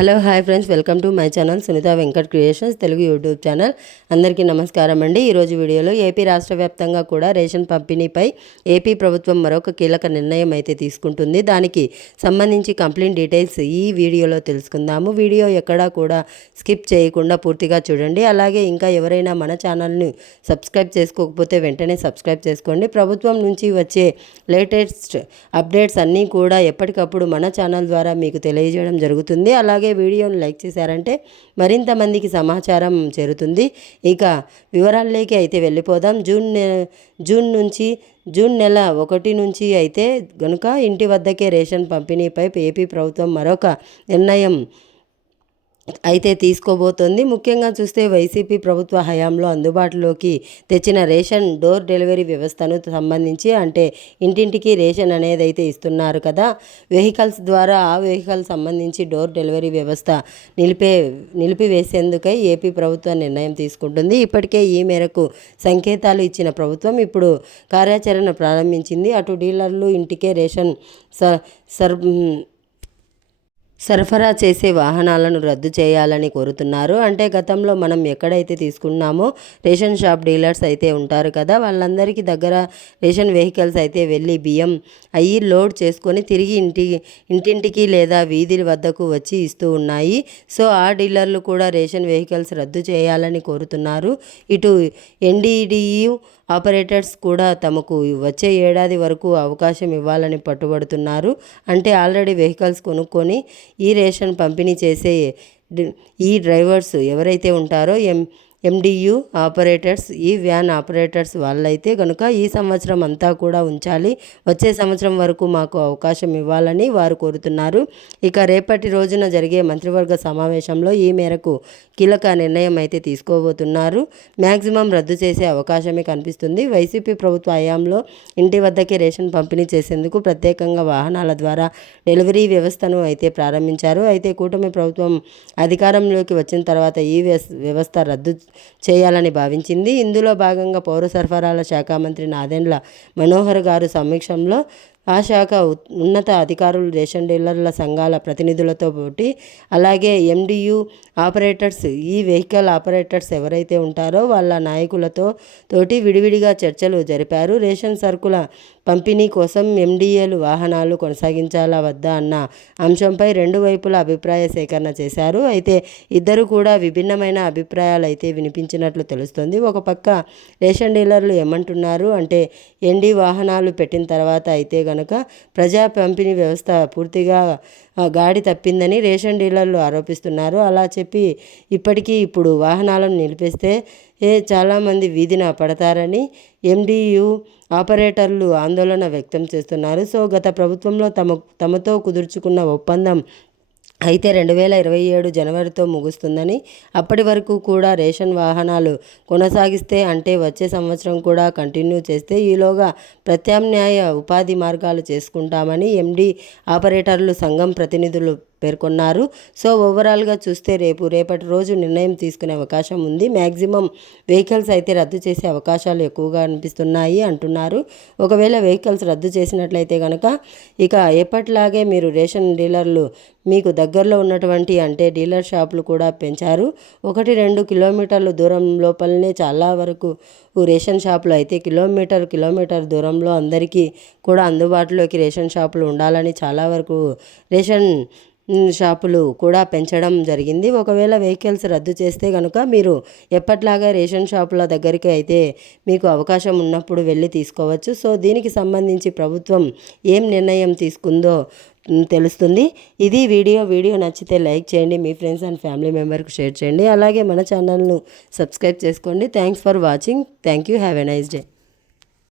Hello hi friends. Welcome to my channel Sunitha Venkat creations Telugu YouTube channel. అందరికీ నమస్కారం అండి. ఈరోజు వీడియోలో ఏపీ రాష్ట్ర వ్యాప్తంగా కూడా రేషన్ పంపిణీపై ఏపీ ప్రభుత్వం మరొక కీలక నిర్ణయం అయితే తీసుకుంటుంది. దానికి సంబంధించి కంప్లీట్ డీటెయిల్స్ ఈ వీడియోలో తెలుసుకుందాము. వీడియో ఎక్కడా కూడా స్కిప్ చేయకుండా పూర్తిగా చూడండి. అలాగే ఇంకా ఎవరైనా మన ఛానల్ని సబ్స్క్రైబ్ చేసుకోకపోతే వెంటనే సబ్స్క్రైబ్ చేసుకోండి. ప్రభుత్వం నుంచి వచ్చే లేటెస్ట్ అప్డేట్స్ అన్నీ కూడా ఎప్పటికప్పుడు మన ఛానల్ ద్వారా మీకు తెలియజేయడం జరుగుతుంది. అలాగే వీడియోను లైక్ చేశారంటే మరింత మందికి సమాచారం చేరుతుంది. ఇక వివరాల్లోకి అయితే వెళ్ళిపోదాం. జూన్ జూన్ నుంచి జూన్ నెల ఒకటి నుంచి అయితే గనుక ఇంటి వద్దకే రేషన్ పంపిణీపై ఏపీ ప్రభుత్వం మరొక నిర్ణయం అయితే తీసుకోబోతోంది. ముఖ్యంగా చూస్తే వైసీపీ ప్రభుత్వ హయాంలో అందుబాటులోకి తెచ్చిన రేషన్ డోర్ డెలివరీ వ్యవస్థను సంబంధించి అంటే ఇంటింటికి రేషన్ అనేది అయితే ఇస్తున్నారు కదా. వెహికల్స్ ద్వారా ఆ వెహికల్ సంబంధించి డోర్ డెలివరీ వ్యవస్థ నిలిపే నిలిపివేసేందుకై ఏపీ ప్రభుత్వం నిర్ణయం తీసుకుంటుంది. ఇప్పటికే ఈ మేరకు సంకేతాలు ఇచ్చిన ప్రభుత్వం ఇప్పుడు కార్యాచరణ ప్రారంభించింది. అటు డీలర్లు ఇంటికే రేషన్ సర్ సరఫరా చేసే వాహనాలను రద్దు చేయాలని కోరుతున్నారు. అంటే గతంలో మనం ఎక్కడైతే తీసుకున్నామో రేషన్ షాప్ డీలర్స్ అయితే ఉంటారు కదా వాళ్ళందరికీ దగ్గర రేషన్ వెహికల్స్ అయితే వెళ్ళి బియ్యం అయ్యి లోడ్ చేసుకొని తిరిగి ఇంటి ఇంటింటికి లేదా వీధి వద్దకు వచ్చి ఇస్తూ ఉన్నాయి. సో ఆ డీలర్లు కూడా రేషన్ వెహికల్స్ రద్దు చేయాలని కోరుతున్నారు. ఇటు ఎన్డీడీయు ఆపరేటర్స్ కూడా తమకు వచ్చే ఏడాది వరకు అవకాశం ఇవ్వాలని పట్టుబడుతున్నారు. అంటే ఆల్రెడీ వెహికల్స్ కొనుక్కొని ఈ రేషన్ పంపిణీ చేసే ఈ డ్రైవర్స్ ఎవరైతే ఉంటారో M M D U operators ఈ వ్యాన్ ఆపరేటర్స్ వాళ్ళైతే కనుక ఈ సంవత్సరం అంతా కూడా ఉంచాలి. వచ్చే సంవత్సరం వరకు మాకు అవకాశం ఇవ్వాలని వారు కోరుతున్నారు. ఇక రేపటి రోజున జరిగే మంత్రివర్గ సమావేశంలో ఈ మేరకు కీలక నిర్ణయం అయితే తీసుకోబోతున్నారు. మ్యాక్సిమం రద్దు చేసే అవకాశమే కనిపిస్తుంది. వైసీపీ ప్రభుత్వ హయాంలో ఇంటి వద్దకే రేషన్ పంపిణీ చేసేందుకు ప్రత్యేకంగా వాహనాల ద్వారా డెలివరీ వ్యవస్థను అయితే ప్రారంభించారు. అయితే కూటమి ప్రభుత్వం అధికారంలోకి వచ్చిన తర్వాత ఈ వ్యవస్థ రద్దు చేయాలని భావించింది. ఇందులో భాగంగా పౌర సరఫరాల శాఖ మంత్రి నాదెండ్ల మనోహర్ గారు సమీక్షంలో ఆ శాఖ ఉన్నత అధికారులు రేషన్ డీలర్ల సంఘాల ప్రతినిధులతో పోటీ. అలాగే ఎండియు ఆపరేటర్స్ ఈ వెహికల్ ఆపరేటర్స్ ఎవరైతే ఉంటారో వాళ్ళ నాయకులతో తోటి విడివిడిగా చర్చలు జరిపారు. రేషన్ సరుకుల పంపిణీ కోసం ఎండిఏలు వాహనాలు కొనసాగించాలా వద్దా అన్న అంశంపై రెండు వైపుల అభిప్రాయ సేకరణ చేశారు. అయితే ఇద్దరు కూడా విభిన్నమైన అభిప్రాయాలు అయితే వినిపించినట్లు తెలుస్తుంది. ఒక పక్క రేషన్ డీలర్లు ఏమంటున్నారు అంటే ఎండి వాహనాలు పెట్టిన తర్వాత అయితే కనుక ప్రజా పంపిణీ వ్యవస్థ పూర్తిగా గాడి తప్పిందని రేషన్ డీలర్లు ఆరోపిస్తున్నారు. అలా చెప్పి ఇప్పటికీ ఇప్పుడు వాహనాలను నిలిపిస్తే ఏ చాలామంది వీధిన పడతారని ఎండియు ఆపరేటర్లు ఆందోళన వ్యక్తం చేస్తున్నారు. సో గత ప్రభుత్వంలో తమ తమతో కుదుర్చుకున్న ఒప్పందం అయితే రెండు వేల ఇరవై ఏడు జనవరితో ముగుస్తుందని అప్పటి వరకు కూడా రేషన్ వాహనాలు కొనసాగిస్తే అంటే వచ్చే సంవత్సరం కూడా కంటిన్యూ చేస్తే ఈలోగా ప్రత్యామ్నాయ ఉపాధి మార్గాలు చేసుకుంటామని ఎండి ఆపరేటర్లు సంఘం ప్రతినిధులు పేర్కొన్నారు. సో ఓవరాల్గా చూస్తే రేపు రేపటి రోజు నిర్ణయం తీసుకునే అవకాశం ఉంది. మ్యాక్సిమం వెహికల్స్ అయితే రద్దు చేసే అవకాశాలు ఎక్కువగా అనిపిస్తున్నాయి అంటున్నారు. ఒకవేళ వెహికల్స్ రద్దు చేసినట్లయితే కనుక ఇక ఎప్పటిలాగే మీరు రేషన్ డీలర్లు మీకు దగ్గరలో ఉన్నటువంటి అంటే డీలర్ షాపులు కూడా పెంచారు. ఒకటి రెండు కిలోమీటర్లు దూరం లోపలనే చాలా వరకు రేషన్ షాపులు అయితే కిలోమీటర్ కిలోమీటర్ దూరంలో అందరికీ కూడా అందుబాటులోకి రేషన్ షాపులు ఉండాలని చాలా వరకు రేషన్ షాపులు కూడా పెంచడం జరిగింది. ఒకవేళ వెహికల్స్ రద్దు చేస్తే కనుక మీరు ఎప్పట్లాగా రేషన్ షాపుల దగ్గరికి అయితే మీకు అవకాశం ఉన్నప్పుడు వెళ్ళి తీసుకోవచ్చు. సో దీనికి సంబంధించి ప్రభుత్వం ఏం నిర్ణయం తీసుకుందో తెలుస్తుంది. ఇది వీడియో. వీడియో నచ్చితే లైక్ చేయండి మీ ఫ్రెండ్స్ అండ్ ఫ్యామిలీ మెంబర్కి షేర్ చేయండి. అలాగే మన ఛానల్ను సబ్స్క్రైబ్ చేసుకోండి. Thanks for watching. Thank you have a nice day.